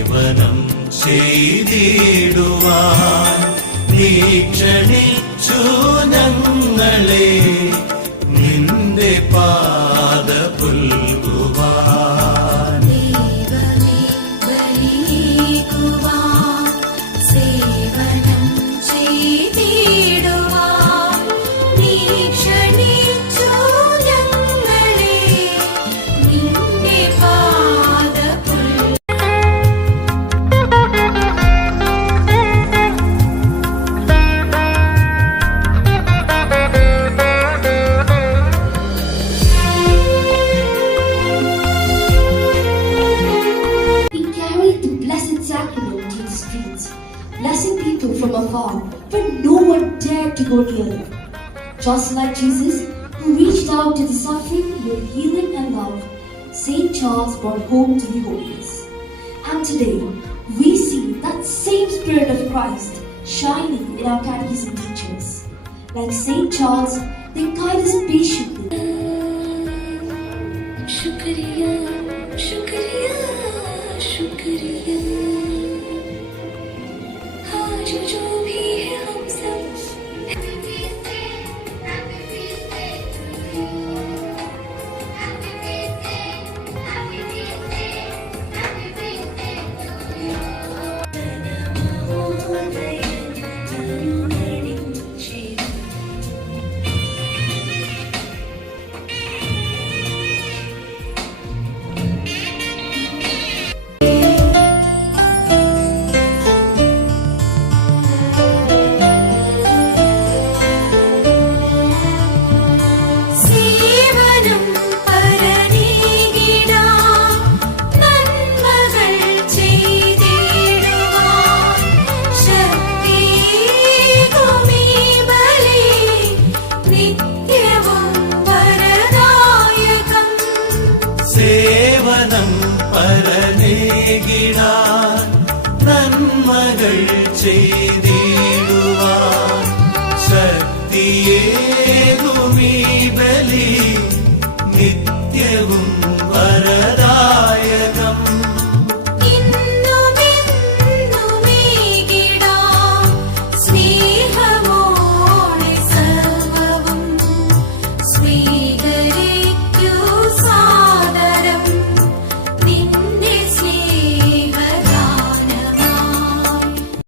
സേവനം ചെയ്തിടുവാൻ നീ ക്ഷണിച്ചു ഞങ്ങളെ നിന്റെ പാദ പുൽകുവാൻ. ദൈവമേ ബലിയേകുവാൻ സേവനം ചെയ്തിടുവാൻ നീ ക്ഷണിച്ചു ഞങ്ങളെ നിന്റെ പാദ blessing people from afar, but no one dared to go near them. Just like Jesus, who reached out to the suffering with healing and love, St. Charles brought home to the holies. And today, we see that same spirit of Christ shining in our catechism teachers. Like St. Charles, they guide us patiently. Shukriya, shukriya, shukriya. जो भी है हम सब സേവനം പരനേകിടാൻ നന്മകൾ ചെയ്തിടുവാൻ ശക്തിയേകുമീ ബലി നിത്യവും